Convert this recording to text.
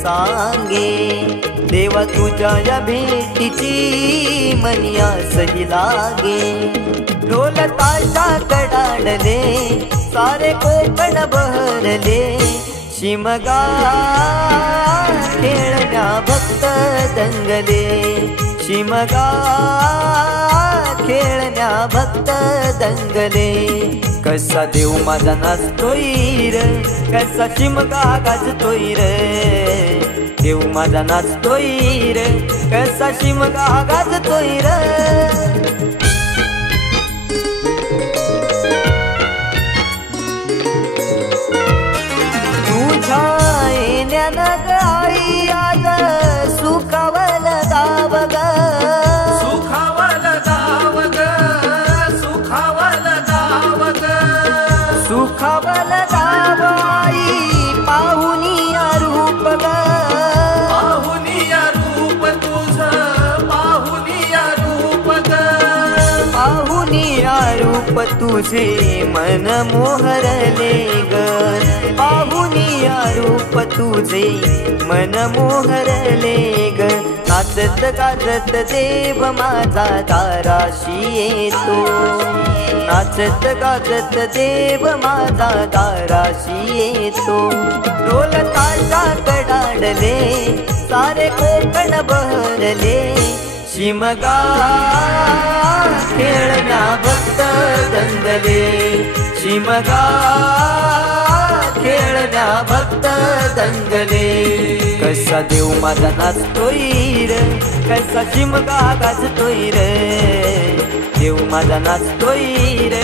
सांगे। देवा तुझ्या या भेटीची मनिया सही लागे। ढोल ताशा कडाडले सारे कोकण बहरले। शिमगा खेळण्या भक्त दंगले। शिमगा खेळण्या भक्त दंगले। कसा देव माझा नाचतोय रे, कसा शिमगा गाजतोय रे। देव माझा नाचतोय रे, कसा शिमगा गाजतोय रे। आई आज सुखावल गाव ग, सुखावल गाव ग, सुखावल गाव ग, सुखावल गाव आई पाहुनिया रूप ग। पाहुनिया रूप तुझ, पाहुनिया रूप ग, पाहुनिया रूप तुझे मन मोहरले ग। पाहुनिया रूप तुझे मन मोहरले ग। नाचत गाजत देव माझा दाराशी येतो। नाचत गाजत देव माझा दाराशी येतो। ढोल ताशा कडाडले सारे कोकण बहरले। शिमगा खेळण्या भक्त दंगले। शिमगा खेळण्या भक्त दंगले। कसा देव माझा नाचतोय रे, कसा शिमगा गाजतोय रे। देव माझा नाचतोय रे,